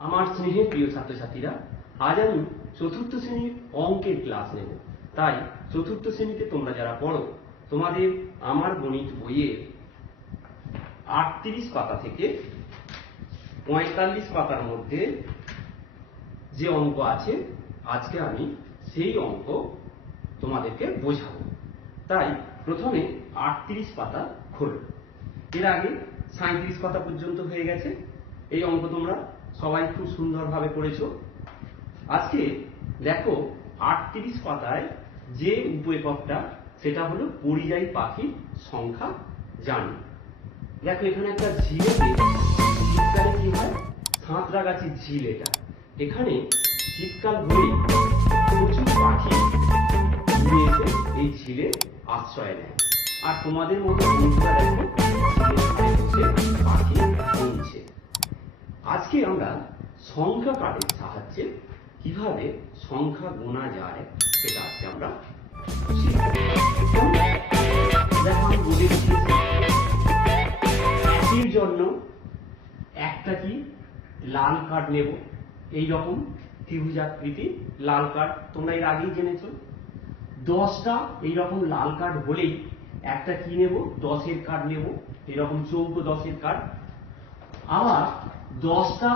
আমার স্নেহের প্রিয় ছাত্রছাত্রীরা, আজ আমি চতুর্থ শ্রেণীর অঙ্কের ক্লাস নেব। তাই চতুর্থ শ্রেণীতে তোমরা যারা পড়ো, তোমাদের আমার গণিত বইয়ের 38 পাতা থেকে 45 পাতার মধ্যে যে অঙ্ক আছে, আজকে আমি সেই অঙ্ক তোমাদেরকে বোঝাবো। তাই প্রথমে 38 পাতা খোলো। এর আগে 37 পাতা পর্যন্ত হয়ে গেছে। এই অঙ্ক তোমরা সবাই খুব সুন্দরভাবে করেছো। আজকে দেখো 38 পাতায় যে উপ-এককটা, সেটা হলো পরিযায়ী পাখির সংখ্যা জানি। দেখো এখানে একটা ঝিলেতে শীতকালে কি হয়, সাঁতরাগাছির ঝিল। এখানে শীতকাল হলেই প্রচুর পাখি উড়ে এসে এই ঝিলে আশ্রয় নেয়। আর তোমাদের মতো বন্ধুরা দেখো ঝিলের বসে পাখি গুনছে। আজকে আমরা সংখ্যা কার্ডের সাহায্যে কিভাবে সংখ্যা গোনা যায় সেটা আজকে আমরা দেখো আমি বলে দিচ্ছি। এর জন্য একটা কি লাল কার্ড নেব, এই রকম ত্রিভুজাকৃতি লাল কার্ড, তোমরা এর আগেই জেনেছো। 10টা এইরকম লাল কার্ড হলেই একটা কি নেব, 10-এর কার্ড নেব, এরকম চৌকো 10-এর কার্ড। আবার 10টা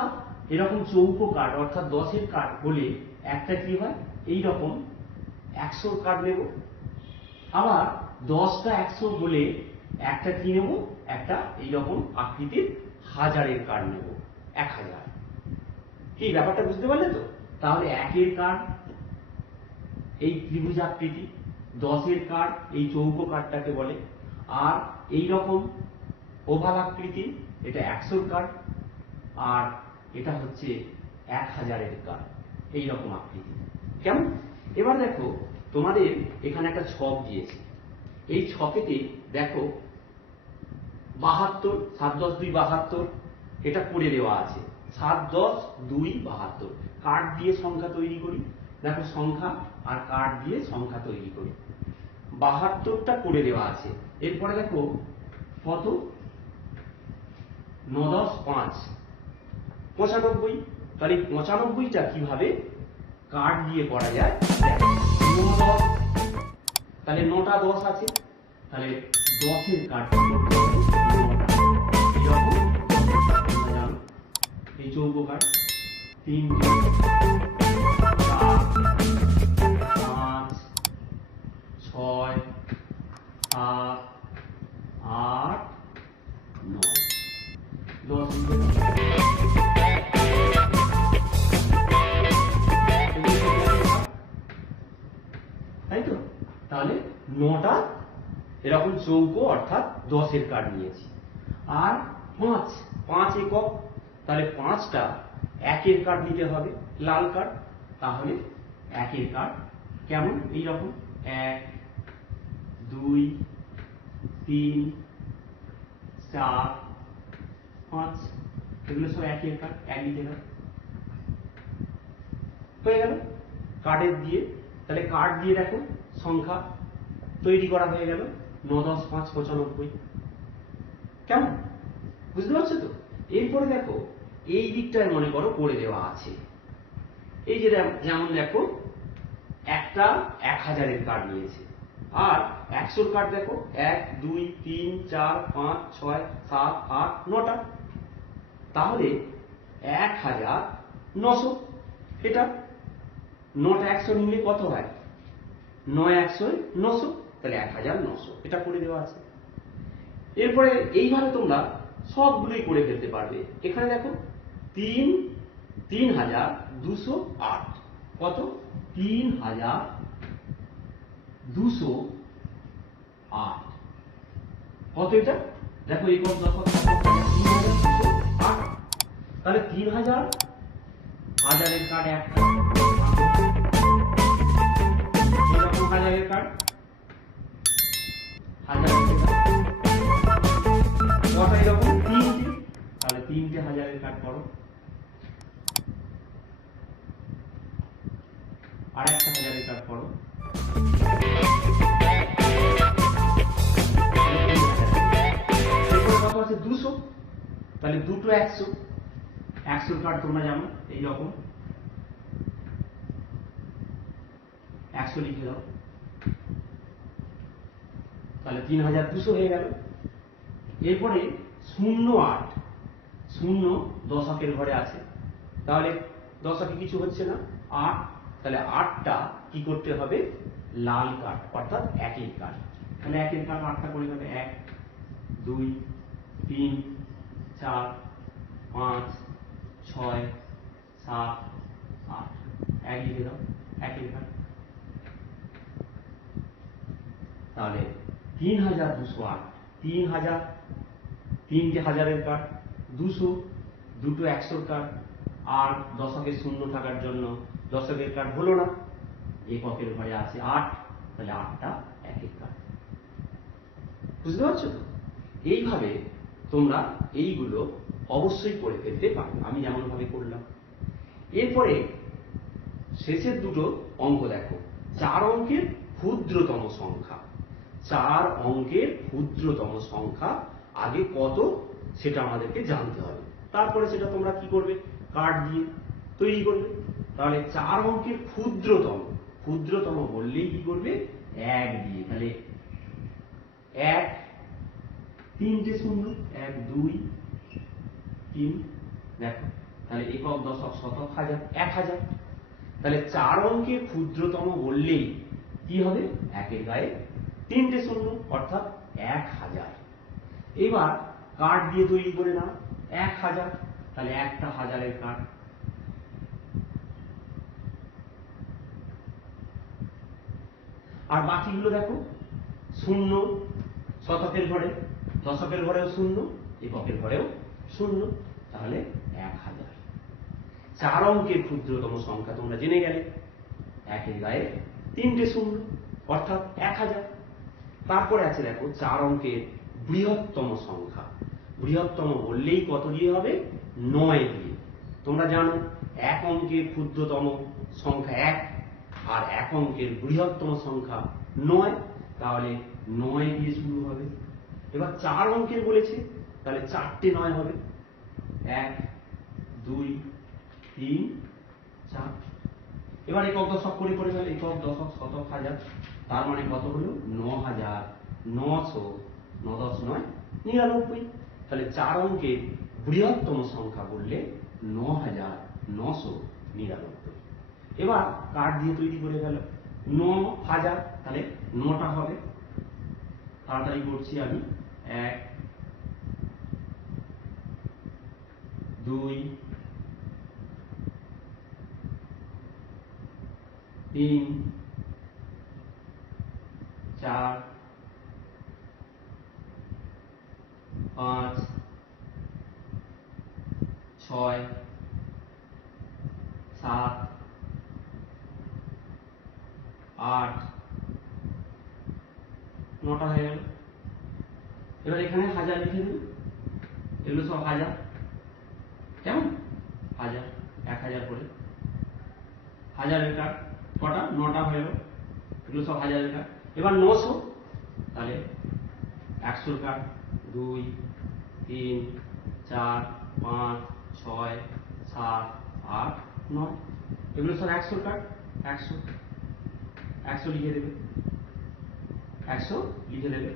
এরকম চৌকো কার্ড অর্থাৎ 10-এর কার্ড হলে একটা কি হয়, এইরকম 100-র কার্ড নেব। আবার 10টা 100 হলে একটা কি নেব, একটা এইরকম আকৃতির 1000-এর কার্ড নেব, 1000। কি ব্যাপারটা বুঝতে পারলে তো? তাহলে 1-এর কার্ড এই ত্রিভুজাকৃতি, 10-এর কার্ড এই চৌকো কার্ডটাকে বলে, আর এই রকম ওভাল আকৃতি এটা 100-র কার্ড, আর এটা হচ্ছে 1000-এর কার্ড, এই রকম আকৃতি। কেমন? এবার দেখো তোমাদের এখানে একটা ছক দিয়েছে। এই ছকেতে দেখো 72, 7 10 2 72 এটা করে দেওয়া আছে। 7 10 2 72 কার্ড দিয়ে সংখ্যা তৈরি করি। দেখো সংখ্যা আর কার্ড দিয়ে সংখ্যা তৈরি করি। 72টা করে দেওয়া আছে। এরপরে দেখো কত, 9 10 5 95। তাহলে 95টা কিভাবে কার্ড দিয়ে করা যায়, দেখো 9 10, তাহলে 9টা 10 আছে, তাহলে 10-এর কার্ড এই চৌকো কার্ড 3 4 5 6 7 8 9 10 তাই তো? তাহলে 9টা এরকম চৌকো অর্থাৎ 10-এর কার্ড নিয়েছি। আর 5 একক, তাহলে 5টা 1-এর কার্ড নিতে হবে, লাল কার্ড। তাহলে 1-এর কার্ড কেমন, এইরকম 1 2 3 4 5, এগুলো সব 1-এর কার্ড, 1 নিতে হবে। হয়ে গেল কার্ডের দিয়ে। তাহলে কার্ড দিয়ে দেখো সংখ্যা তৈরি করা হয়ে গেল, 9 10 5 95। কেমন? বুঝতে পারছো তো? এরপরে দেখো এই দিকটায় মনে করো করে দেওয়া আছে। এই যে যেমন দেখো একটা 1000-এর কার্ড নিয়েছে, আর 100-র কার্ড দেখো 1 2 3 4 5 6 7 8 9টা। তাহলে 1900 এটা 9টা 100 নিলে কত হয়, 9 100 900, তাহলে 1900 এটা করে দেওয়া আছে। এরপরে এইভাবে তোমরা সবগুলোই করে ফেলতে পারবে। এখানে দেখো 3208 কত, 3208 কত এটা, দেখো একক দশক 3208। তাহলে 3000 1000-এর কার্ড একটা, এরকম 1000-এর কার্ড, 1000-এর কার্ড কটা, এরকম 3টে, তাহলে 3টে 1000-এর কার্ড করো। আর একটা 1000-এর কার্ড করো, কত আছে 200, তাহলে দুটো 100, 100 কার্ড তোমরা জানো এইরকম 100 লিখে দাও, তাহলে 3200 হয়ে গেল। এরপরে 08 শূন্য দশকের ঘরে আছে, তাহলে দশকে কিছু হচ্ছে না 8, তাহলে 8টা কি করতে হবে লাল কার্ড অর্থাৎ একের কার্ড, তাহলে একের কার্ড 8টা করে হবে 1 2 3 4 5 6 7 8, এক লিখে দাও একের কার্ড। তাহলে 3208, 3000 তিনটে হাজারের কার্ড, 200 দুটো 100 কার্ড, আর দশকের শূন্য থাকার জন্য দশকের কার্ড হলো না, এককের ঘরে আছে 8, তাহলে 8টা একের কার্ড। বুঝতে পারছো তো? এইভাবে তোমরা এইগুলো অবশ্যই করে ফেলতে পারবে, আমি যেমন ভাবে করলাম। এরপরে শেষের দুটো অঙ্ক দেখো, 4 অঙ্কের ক্ষুদ্রতম সংখ্যা। 4 অঙ্কের ক্ষুদ্রতম সংখ্যা আগে কত সেটা আমাদেরকে জানতে হবে, তারপরে সেটা তোমরা কি করবে কার্ড দিয়ে তৈরি করবে। তাহলে 4 অঙ্কের ক্ষুদ্রতম, ক্ষুদ্রতম বললেই কি করবে 1 দিয়ে, তাহলে 1 তিনটে শূন্য 1 2 3, দেখো তাহলে একক দশক শতক হাজার 1000, তাহলে 4 অঙ্কের ক্ষুদ্রতম বললেই কি হবে একের গায়ে তিনটে শূন্য অর্থাৎ 1000। এবার কার্ড দিয়ে তৈরি করে নাও 1000, তাহলে একটা হাজারের কার্ড। আর বাকিগুলো দেখো শূন্য শতকের ঘরে, দশকের ঘরেও শূন্য, এককের ঘরেও শূন্য, তাহলে 1000। 4 অঙ্কের ক্ষুদ্রতম সংখ্যা তোমরা জেনে গেলে, একের গায়ে তিনটে শূন্য অর্থাৎ 1000। তারপরে আছে দেখো 4 অঙ্কের বৃহত্তম সংখ্যা। বৃহত্তম বললেই কত দিয়ে হবে 9 দিয়ে। তোমরা জানো 1 অঙ্কের ক্ষুদ্রতম সংখ্যা 1, আর 1 অঙ্কের বৃহত্তম সংখ্যা 9, তাহলে 9 দিয়ে শুরু হবে। এবার 4 অঙ্কের বলেছে, তাহলে 4টে 9 হবে, 1 2 3 4। এবার একক দশক করে করে গেলে একক দশক শতক হাজার, তার মানে কত হলো 9900, 9 10 9 99। তাহলে 4 অঙ্কের বৃহত্তম সংখ্যা বললে 9999। এবার কার্ড দিয়ে তৈরি করে গেল 9000, তাহলে 9টা হবে, তাড়াতাড়ি করছি আমি 1 2 3 4 5 6 7 8, 9টা হয়ে গেল। এবার এখানে হাজার লিখে দিন, এগুলো সব হাজার, কেমন হাজার 1000 করে হাজারের কার্ড কটা 9টা হয়ে গেল, এগুলো সব হাজারের কার্ড। এবার 900, তাহলে 100 কার্ড 2 3 4 5 6 7 8 9, এগুলো সব 100 কার্ড, 100 লিখে দেবে, 100 লিখে দেবে,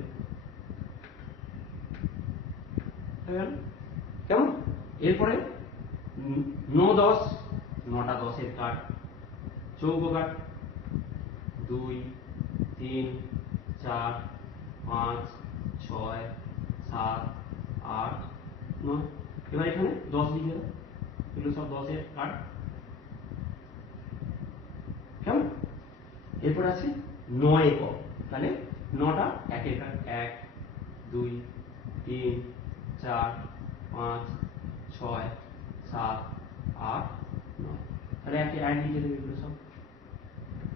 কেমন। এরপরে 9 10, 9টা 10-এর কার্ড, চৌকো কার্ড 2 3 4 5 6 7 8 9। এবার এখানে 10 লিখে দাও, এগুলো সব 10-এর কার্ড, কেমন। এরপর আছে 9 একক, তাহলে 9টা একের কার্ড, 1 2 3 4 5 6 7 8 9, তাহলে একে 1 লিখে দেবে, এগুলো সব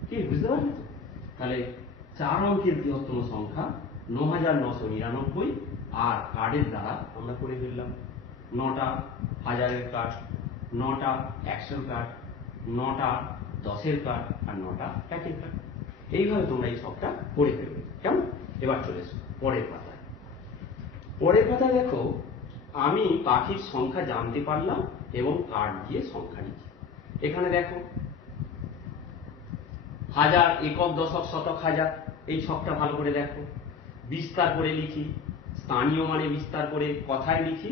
কি বুঝতে পারলে তো? তাহলে 4 অঙ্কের বৃহত্তম সংখ্যা 9999, আর কার্ডের দ্বারা আমরা করে ফেললাম 9টা হাজারের কার্ড, 9টা 100 কার্ড, 9টা 10-এর কার্ড, আর 9টা একের কার্ড। এইভাবে তোমরা এই সবটা করে ফেলবে, কেমন। এবার চলে এসো পরের পাতায়। পরের পাতায় দেখো আমি পাখির সংখ্যা জানতে পারলাম এবং কার্ড দিয়ে সংখ্যা লিখি। এখানে দেখো হাজার, একক, দশক, শতক, হাজার, এই ছকটা ভালো করে দেখো। বিস্তার করে লিখি, স্থানীয় মানে বিস্তার করে কথায় লিখি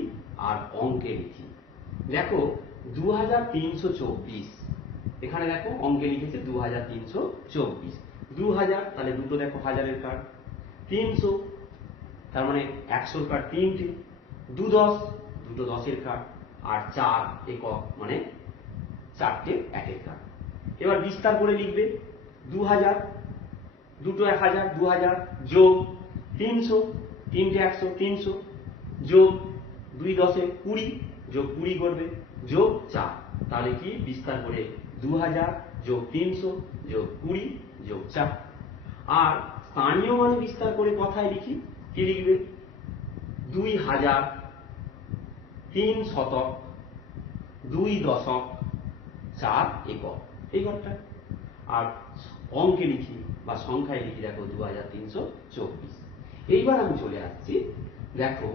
আর অঙ্কে লিখি। দেখো 2324, এখানে দেখো অঙ্কে লিখেছে 2324। 2000 তাহলে দুটো দেখো হাজারের কার্ড, 300 তার মানে 100 কার্ড তিনটে, 210 দুটো 10-এর কার্ড, আর 4 একক মানে 4টে 1-এর কার্ড। এবার বিস্তার করে লিখবে 2000, দুটো 1000, 2000 যোগ 300, তিনটে 100, 300 যোগ 2 10-এ 20 যোগ 20 করবে যোগ 4, তাহলে কি বিস্তার করে 2000 যোগ 300 যোগ 20 যোগ 4। আর স্থানীয় মানে বিস্তার করে কথায় লিখি, কি লিখবে 2000, 3 শতক, 2 দশক, 4 একক, এই ঘরটা। আর অঙ্কে লিখি বা সংখ্যায় লিখি দেখো 2324। এইবার আমি চলে আসছি, দেখো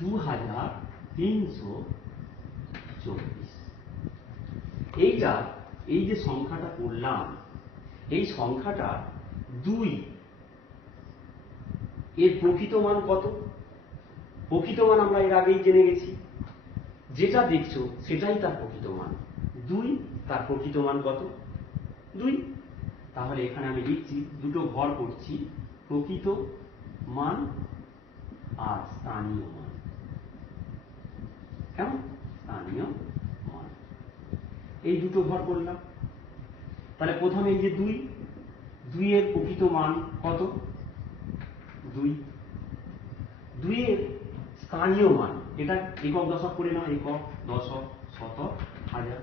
2324, এইটা এই যে সংখ্যাটা করলাম, এই সংখ্যাটা 2 এর প্রকৃত মান কত? প্রকৃত মান আমরা এর আগেই জেনে গেছি, যেটা দেখছো সেটাই তার প্রকৃত মান। 2 তার প্রকৃত মান কত? 2। তাহলে এখানে আমি লিখছি, দুটো ঘর করছি, প্রকৃত মান আর স্থানীয় মান। কেমন? স্থানীয় মান, এই দুটো ঘর করলাম। তাহলে প্রথমে এই যে 2 এর প্রকৃত মান কত? 2 এর স্থানীয় মান, এটা একক দশক করে নাও, একক, দশক, শতক, হাজার,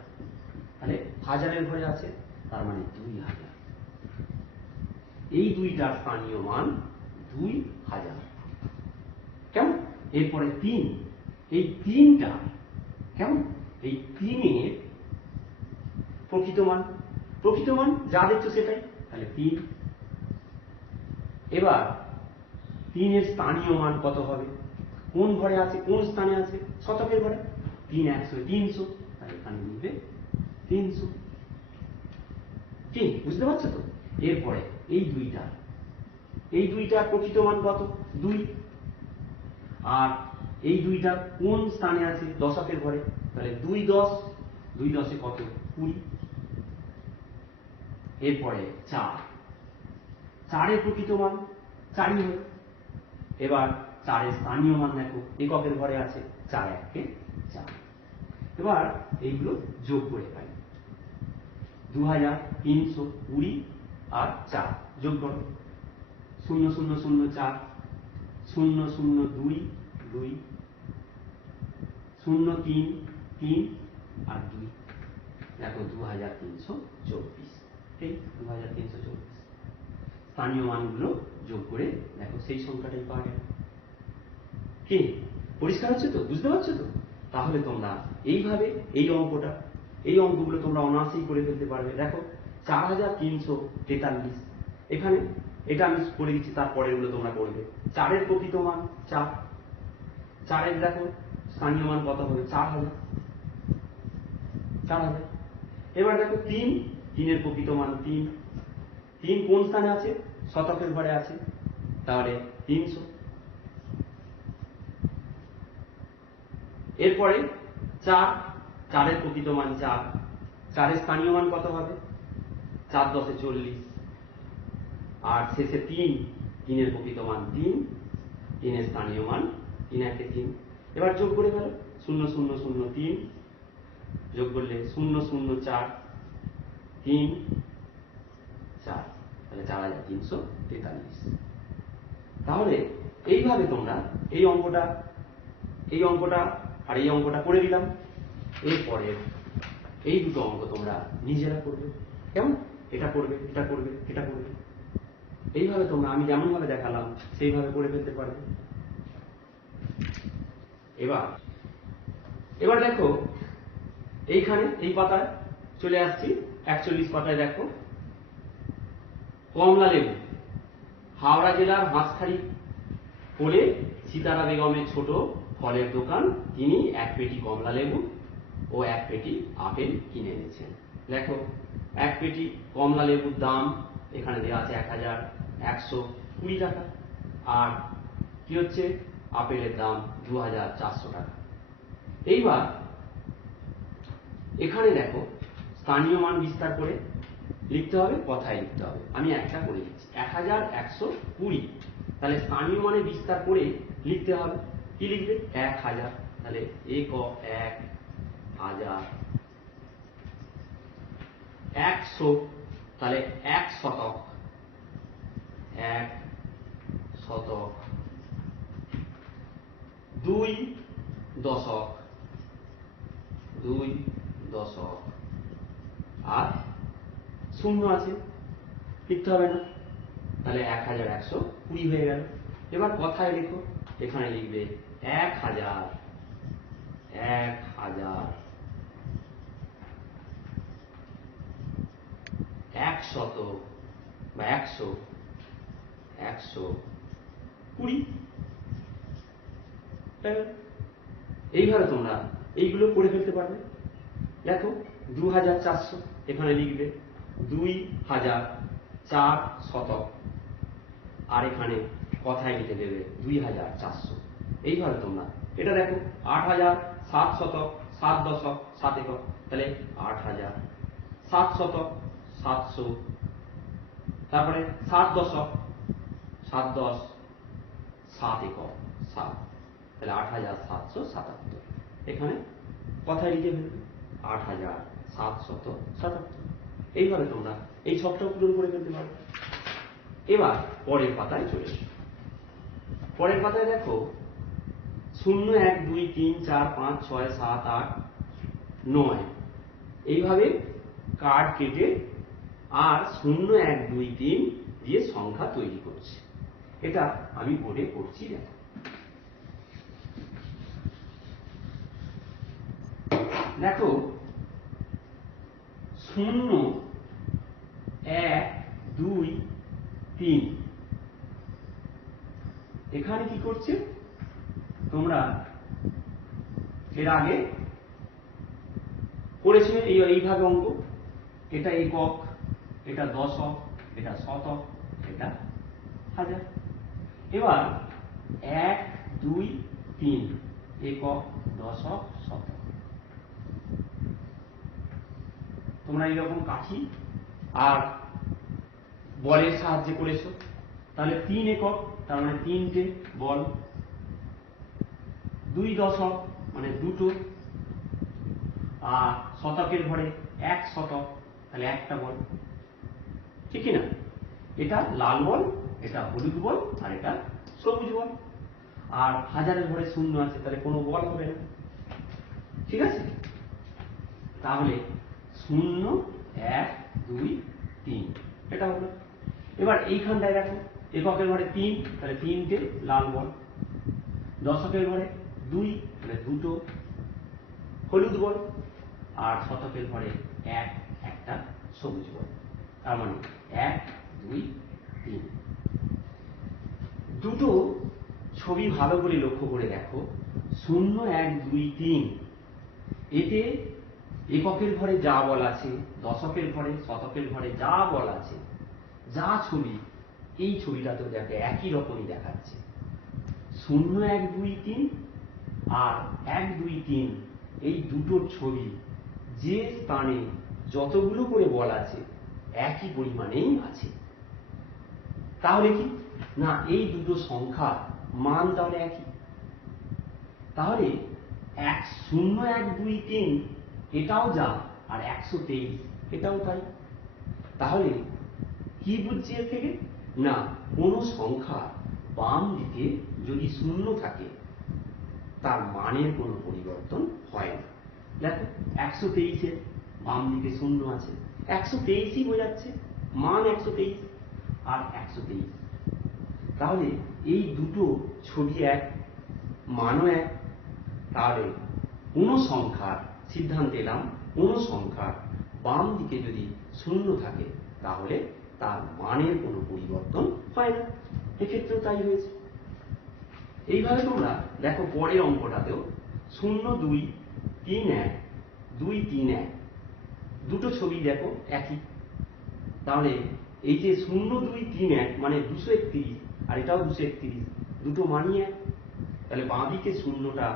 তাহলে হাজারের ঘরে আছে, তার মানে 2000। এই 2টার স্থানীয় মান 2000। কেমন? এরপরে 3, এই 3টা কেমন? এই 3 এর প্রকৃত মান, প্রকৃত মান যা দেখছো সেটাই, তাহলে 3। এবার 3 এর স্থানীয় মান কত হবে? কোন ঘরে আছে, কোন স্থানে আছে? শতকের ঘরে। 3 100, 300, তাহলে এখানে লিখবে 300। কি বুঝতে পারছো তো? এরপরে এই 2টার প্রকৃত মান কত? 2। আর এই 2টা কোন স্থানে আছে? দশকের ঘরে, তাহলে 2 10, 2 10-এ কত? 20। এরপরে 4 এর প্রকৃত মান 4ই হয়। এবার 4 এর স্থানীয় মান দেখো, এককের ঘরে আছে, 4 1 4। এবার এইগুলো যোগ করে পাই, 2320 আর 4 যোগ করো, 0 0 0 4, 0 0 2 2, 0 3 3 আর 2, দেখো 2324। এই 2324 স্থানীয় মানগুলো যোগ করে দেখো সেই সংখ্যাটাই পাওয়া গেল। কি পরিষ্কার হচ্ছে তো? বুঝতে পারছো তো? তাহলে তোমরা এইভাবে এই অঙ্কগুলো তোমরা অনায়াসেই করে ফেলতে পারবে। দেখো 4343, এখানে এটা আমি করে দিচ্ছি, তারপরের গুলো তোমরা করবে। 4 এর প্রকৃত মান 4, 4 এর দেখো স্থানীয় মান কত হবে? 4000। এবার দেখো 3 এর প্রকৃত মান 3 কোন স্থানে আছে? শতকের ঘরে আছে, তাহলে 300। এরপরে 4 এর প্রকৃত মান 4 এর স্থানীয় মান কত হবে? 4 10-এ 40। আর শেষে 3 এর প্রকৃত মান 3 এর স্থানীয় মান 3 1 3। এবার যোগ করে ফেলো, 0 0 0 3 যোগ করলে 0 0 4 3 4, তাহলে 4343। তাহলে এইভাবে তোমরা এই অঙ্কটা আর এই অঙ্কটা করে দিলাম। এরপরে এই দুটো অঙ্ক তোমরা নিজেরা করবে। কেমন? এটা করবে, এটা করবে, এটা করবে, এইভাবে তোমরা আমি যেমন ভাবে দেখালাম সেইভাবে করে ফেলতে পারবে। এবার দেখো এইখানে এই পাতায় চলে আসছি, 41 পাতায় দেখো কমলা লেবু। হাওড়া জেলার হাঁসখালি কোলে সীতারা বেগমের ছোট ফলের দোকান, তিনি 1 পেটি কমলা লেবু ও 1 পেটি আপেল কিনে এনেছেন। দেখো 1 পেটি কমলা লেবুর দাম এখানে দেওয়া আছে 1120 টাকা, আর কি হচ্ছে আপেলের দাম 2400 টাকা। এইবার এখানে দেখো স্থানীয় মান বিস্তার করে লিখতে হবে, কথায় লিখতে হবে। আমি একটা করে দিচ্ছি 1120, তাহলে স্থানীয় মানে বিস্তার করে লিখতে হবে। কি লিখবে? 1000, তাহলে একক 1000, 100, তাহলে 1 শতক, 1 শতক, 2 দশক, 2 দশক, আর শূন্য আছে লিখতে হবে না, তাহলে 1120 হয়ে গেল। এবার কথায় লেখো, এখানে লিখবে 1000, 1000, 100 বা 100, 120। এইভাবে তোমরা এইগুলো করে ফেলতে পারবে। দেখো 2400, এখানে লিখবে 2004 শতক, আর এখানে কথায় লিখে দেবে 2400। এইভাবে তোমরা এটা দেখো 8007 শতক, 7 দশক, 7 একক, তাহলে 8000, 7 শতক, 700, তারপরে 7 দশক, 7 দশ, 7 একক, 7, তাহলে 8777। এখানে কথায় লিখে ফেলবে 8777। এইভাবে তোমরা এই ছকটা পূরণ করে ফেলতে পারবে। এবার পরের পাতায় চলে এসো। পরের পাতায় দেখো 0 1 2 3 4 5 6 7 8 9 এইভাবে কার্ড কেটে আর 0 1 2 3 দিয়ে সংখ্যা তৈরি করছে। এটা আমি বোর্ডে করছি। দেখো 0 1 2 3 এখানে কি করছে তোমরা এর আগে করেছো এইভাবে অঙ্ক। এটা একক, এটা দশক, এটা শতক, এটা হাজার। এবার 1 2 3 একক, দশক, শতক। তোমরা এইরকম কাঠি আর বলের সাহায্যে করেছো, তাহলে 3 একক, তার মানে 3টে বল, 2 দশক মানে 2টো, আর শতকের ঘরে 1 শতক, তাহলে 1টা বল। ঠিক না? এটা লাল বল, এটা হলুদ বল, আর এটা সবুজ বল। আর হাজারের ঘরে 0 আছে, তাহলে কোনো বল হবে না। ঠিক আছে? তাহলে 0 1 2 3 এটা হলো। এবার এইখানটায় দেখো এককের ঘরে 3, তাহলে 3টে লাল বল, দশকের ঘরে 2, তাহলে 2টো হলুদ বল, আর শতকের ঘরে 1, একটা সবুজ বল। তার মানে 1 2 3। দুটো ছবি ভালো করে লক্ষ্য করে দেখো, 0 1 2 3 এতে এককের ঘরে যা বল আছে, দশকের ঘরে, শতকের ঘরে যা বল আছে, যা ছবি, এই ছবিটা তো দেখো একই রকমই দেখাচ্ছে। 0 1 2 3 আর 1 2 3 এই দুটোর ছবি যে স্থানে যতগুলো করে বল আছে একই পরিমাণেই আছে। তাহলে কি না, এই দুটো সংখ্যার মান তাহলে একই। তাহলে 0 1 2 3 এটাও যা, আর 123 এটাও তাই। তাহলে কি বুঝছি এর থেকে? না, কোনো সংখ্যা বাম দিকে যদি 0 থাকে তার মানের কোনো পরিবর্তন হয় না। দেখো 123-এর বাম দিকে 0 আছে, 123ই বোঝাচ্ছে, মান 123 আর 123। তাহলে এই দুটো ছবি এক, মানও এক। তাহলে কোনো সংখ্যার, সিদ্ধান্তে এলাম, কোনো সংখ্যার বাম দিকে যদি 0 থাকে তাহলে তার মানের কোনো পরিবর্তন হয় না। এক্ষেত্রেও তাই হয়েছে। এইভাবে তোমরা দেখো পরের অঙ্কটাতেও 0 2 3 1 2 3 1, দুটো ছবি দেখো একই। তাহলে এই যে 0 2 3 1 মানে 231, আর এটাও 231, দুটো মানই এক। তাহলে বাঁ দিকে শূন্যটা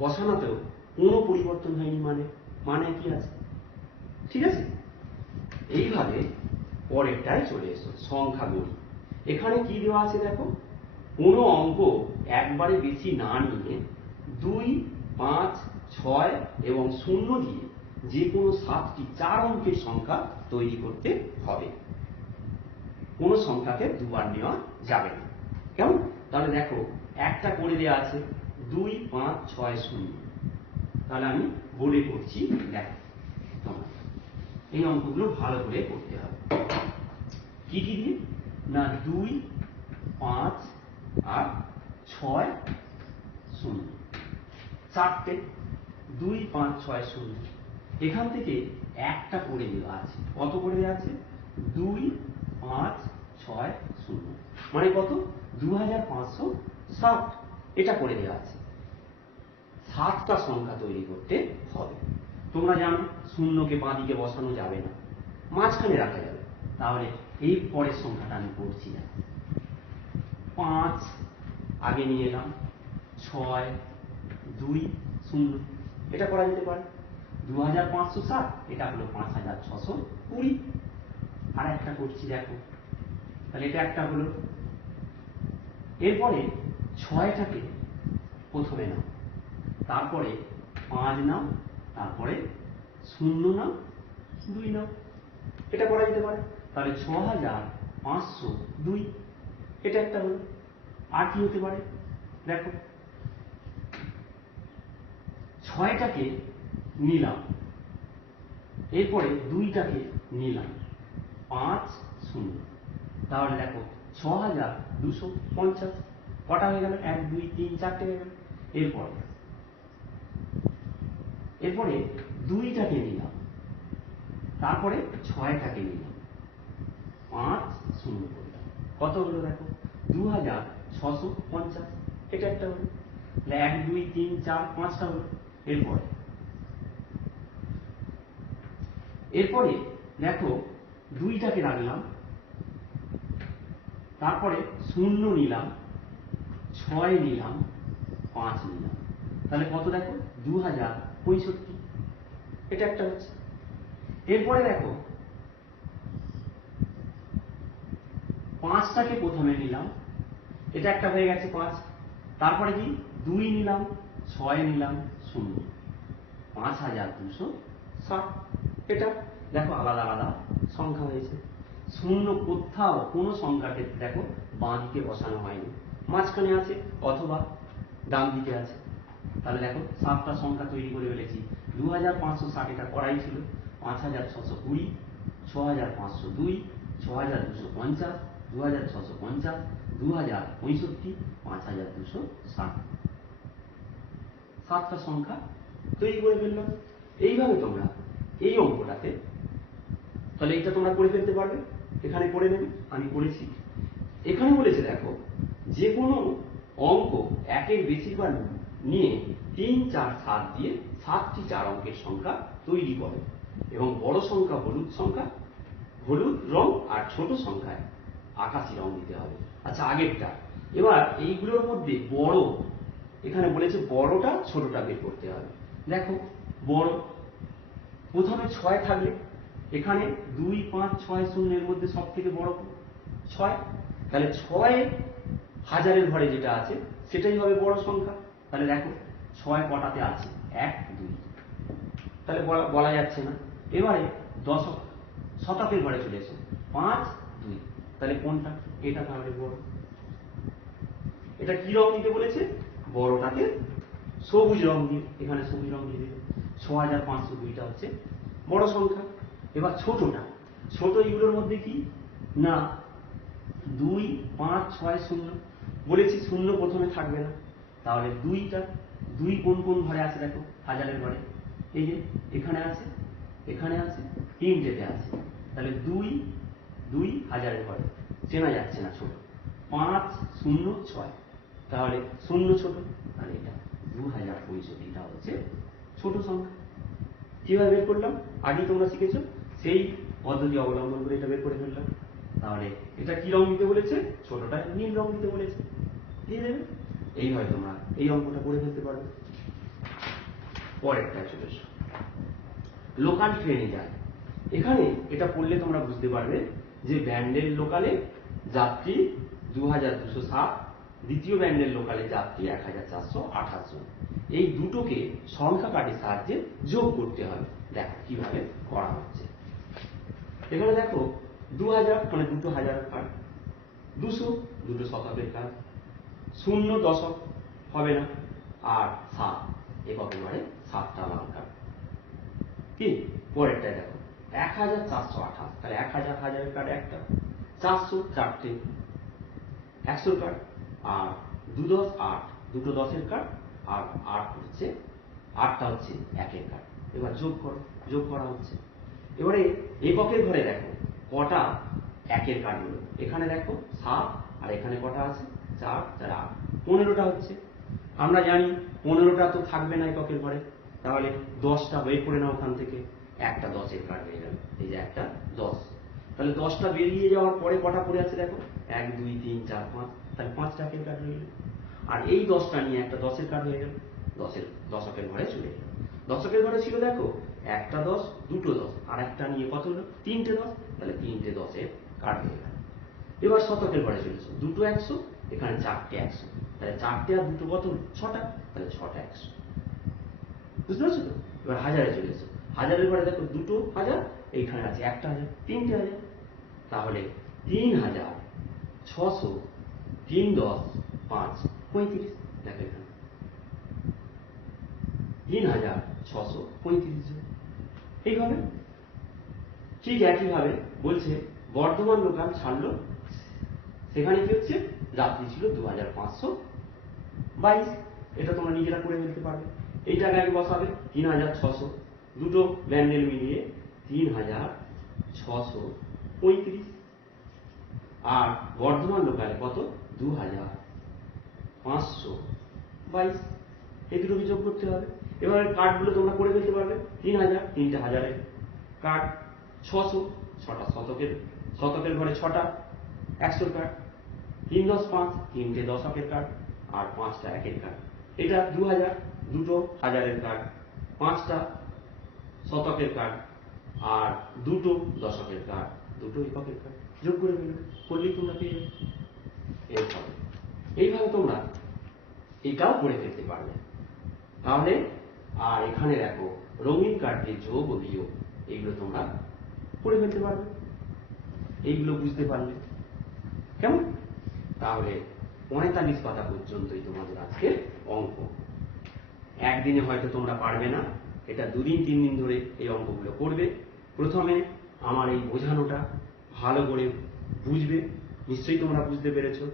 বসানোতেও কোনো পরিবর্তন হয়নি, মানে কি আছে, ঠিক আছে। এইভাবে পরেরটায় চলে এসো, সংখ্যাগুলি। এখানে কি দেওয়া আছে দেখো, কোনো অঙ্ক একবারে বেশি না নিয়ে 2 5 6 এবং 0 দিয়ে যে কোনো 7টি 4 অঙ্কের সংখ্যা তৈরি করতে হবে। কোনো সংখ্যাকে দুবার নেওয়া যাবে না, কেমন? তাহলে দেখো একটা করে দেওয়া আছে 2 5 6 0। তাহলে আমি বলে করছি, দেখো তোমরা এই অঙ্কগুলো ভালো করে করতে হবে। কি কি দিয়ে না, 2 5 আর 6 0, চারটে 2 5 6 0। এখান থেকে একটা করে দেওয়া আছে, কত করে দেওয়া আছে, 2 5 6 0, মানে কত, 2560, এটা করে দেওয়া আছে। 7টা সংখ্যা তৈরি করতে হবে। তোমরা জানো শূন্যকে বাঁ দিকে বসানো যাবে না, মাঝখানে রাখা যাবে। তাহলে এই পরের সংখ্যাটা আমি করছি না, 5 আগে নিয়ে এলাম, 6 2 0, এটা করা যেতে পারে। 2560, এটা হলো 5620। আর একটা করছি দেখো, তাহলে এটা একটা হলো। এরপরে 6টাকে প্রথমে নাও, তারপরে 5 নাও, তারপরে 0 নাও, 2 নাও, এটা করা যেতে পারে। তাহলে 6502, এটা একটা হলো। আর কি হতে পারে দেখো, 6টাকে নিলাম, এরপরে 2টাকে নিলাম, 5 0, তাহলে দেখো 6250। কটা হয়ে গেল, 1 2 3 4টে হয়ে গেল। এরপরে 2টাকে নিলাম, তারপরে 6টাকে নিলাম, 5 0 করলাম, কত হলো দেখো, 2650, এটা একটা হলো। 1 2 3 4 5টা হলো। এরপরে দেখো 2টাকে রাখলাম, তারপরে 0 নিলাম, 6 নিলাম, 5 নিলাম, তাহলে কত দেখো, 2065, এটা একটা হচ্ছে। এরপরে দেখো 5টাকে প্রথমে নিলাম, এটা একটা হয়ে গেছে 5। তারপরে কি 2 নিলাম, 6 নিলাম, 0, 5260, এটা দেখো আলাদা আলাদা সংখ্যা হয়েছে। 0 কোথাও কোনো সংখ্যাকে দেখো বাঁ দিকে বসানো হয়নি, মাঝখানে আছে অথবা ডান দিকে আছে। তাহলে দেখো 7টা সংখ্যা তৈরি করে ফেলেছি। 2560 এটা করাই ছিল, 5620, 6502, 6250, 2650, 2065, 5260, 7টা সংখ্যা তৈরি করে ফেললাম। এইভাবে তোমরা এই অঙ্কটাতে, তাহলে এটা তোমরা করে ফেলতে পারবে, এখানে করে নেবে, আমি করেছি। এখানে বলেছে দেখো, যে কোনো অঙ্ক একের বেশিবার নিয়ে 3 4 7 দিয়ে 7টি 4 অঙ্কের সংখ্যা তৈরি করে, এবং বড় সংখ্যা হলুদ রং, আর ছোট সংখ্যায় আকাশি রং দিতে হবে। আচ্ছা আগেরটা, এবার এইগুলোর মধ্যে বড়, এখানে বলেছে বড়টা ছোটটা বের করতে হবে। দেখো বড়, প্রথমে 6 থাকলে এখানে 2 5 6 0 এর মধ্যে সব থেকে বড় 6, তাহলে 6 হাজারের ঘরে যেটা আছে সেটাই হবে বড় সংখ্যা। তাহলে দেখো 6 কটাতে আছে, 1 2, তাহলে বলা যাচ্ছে না। এবারে দশক শতকের ঘরে চলে এসো, 5 2, তাহলে কোনটা, এটা তাহলে বড়। এটা কি রং দিতে বলেছে, বড়টাকে সবুজ রং দিয়ে, এখানে সবুজ রং দিয়ে দেবে। 6502টা হচ্ছে বড় সংখ্যা। এবার ছোটটা, ছোট এগুলোর মধ্যে কি না, 2 5 6 0, বলেছি 0 প্রথমে থাকবে না, তাহলে 2টা, 2 কোন কোন ঘরে আছে দেখো, হাজারের ঘরে, এই যে এখানে আছে, এখানে আছে, 3টেতে আছে, তাহলে 2 2 হাজারের ঘরে, চেনা যাচ্ছে না, ছোট। 5 0 6, তাহলে 0 ছোট, তাহলে এটা 2065, এটা হচ্ছে ছোট সংখ্যা। কিভাবে বের করলাম আগেই তোমরা শিখেছো, সেই পদ্ধতি অবলম্বন করে এটা বের করে ফেললাম। তাহলে এটা কি রং দিতে বলেছে, ছোটটা নীল রং দিতে বলেছে, দিয়ে দেবে। এইভাবে তোমরা এই অঙ্কটা করে ফেলতে পারবে। পরেরটা চলে এসো, লোকাল ট্রেনে যায়। এখানে এটা পড়লে তোমরা বুঝতে পারবে যে ব্যান্ডেল লোকালে যাত্রী 2260, দ্বিতীয় ব্যান্ডেল লোকালে যাত্রী 1428 জন। এই দুটোকে সংখ্যা কাঠের সাহায্যে যোগ করতে হবে। দেখো কিভাবে করা হচ্ছে। এখানে দেখো 2000 মানে দুটো হাজারের কার্ড, 200 দুটো শতকের কার্ড, 0 দশক হবে না, আর 7 এককের ঘরে 7টা লাল কার্ড। কি পরেরটা দেখো 1428, তাহলে 1000 হাজারের কার্ড একটা, 400 চারটে 100 কার্ড, আর 2 10 8 দুটো 10-এর কার্ড, আর 8 হচ্ছে 8টা হচ্ছে একের কার্ড। এবার যোগ করা হচ্ছে। এবারে এককের ঘরে দেখো কটা একের কার্ড হলো, এখানে দেখো 7, আর এখানে কটা আছে 4 4 8, 15টা হচ্ছে। আমরা জানি 15টা তো থাকবে না এককের ঘরে, তাহলে 10টা বের করে নাও ওখান থেকে, একটা 10-এর কার্ড হয়ে গেল, এই যে একটা 10। তাহলে 10টা বেরিয়ে যাওয়ার পরে কটা পড়ে আছে দেখো, 1 2 3 4 5, তাহলে 5টা একের কার্ড হয়ে গেল। আর এই 10টা নিয়ে একটা 10-এর কার্ড হয়ে গেল, দশকের ঘরে চলে গেল। দশকের ঘরে ছিল দেখো একটা 10 দুটো 10, আর একটা নিয়ে কত হলো 3টে 10, তাহলে 3টে 10-এর কার্ড হয়ে গেল। এবার শতকের ঘরে চলেছে, দুটো 100, এখানে 4টে 100, তাহলে 4টে আর দুটো কত 6টা, তাহলে 6টা 100। বুঝতে পারছো তো? এবার হাজারে চলে এসো, হাজারের ঘরে দেখো দুটো 1000, এইখানে আছে একটা 1000, 3টে 1000, তাহলে 3600 3 10 5 35। দেখো এখানে 3635 জন। এইভাবে ঠিক একইভাবে বলছে বর্ধমান লোকাল ছাড়লো, সেখানে কি হচ্ছে যাত্রী ছিল 2522। এটা তোমরা নিজেরা করে ফেলতে পারবে। এইটাকে আগে বসাবে 3600, দুটো ব্যান্ডেল মিলিয়ে 3635, আর বর্ধমান লোকালে কত 2522, এই দুটোকে যোগ করতে হবে। এবার কার্ডগুলো তোমরা করে ফেলতে পারবে। 3000 তিনটে হাজারের কার্ড, 600 6টা শতকের ঘরে 6টা 100 কার্ড, 3 10 5 তিনটে দশকের কার্ড, আর 5টা একের কার্ড। এটা 2000 দুটো হাজারের কার্ড, 5টা শতকের কার্ড, আর দুটো দশকের কার্ড, দুটো এককের কার্ড। যোগ করে ফেলবে, করলেই তোমরা পেয়ে যাবে। এইভাবে তোমরা এটাও করে ফেলতে পারবে। তাহলে আর এখানে দেখো রঙিন কার্ডের যোগ ও বিয়োগ, এইগুলো তোমরা করে ফেলতে পারবে। এইগুলো বুঝতে পারলে কেমন? তাহলে 45 পাতা পর্যন্তই তোমাদের আজকের অঙ্ক। একদিনে হয়তো তোমরা পারবে না, এটা 2 দিন 3 দিন ধরে এই অঙ্কগুলো করবে। প্রথমে আমার এই বোঝানোটা ভালো করে বুঝবে, নিশ্চয়ই তোমরা বুঝতে পেরেছো।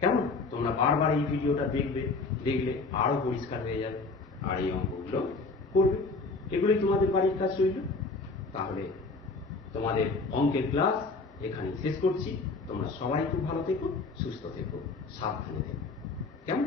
কেমন? তোমরা বারবার এই ভিডিওটা দেখলে আরো পরিষ্কার হয়ে যাবে, আর এই অঙ্কগুলো করবে। এগুলোই তোমাদের বাড়ির কাজ রইল। তাহলে তোমাদের অঙ্কের ক্লাস এখানেই শেষ করছি। তোমরা সবাই খুব ভালো থেকো, সুস্থ থেকো, সাবধানে থেকো। কেমন?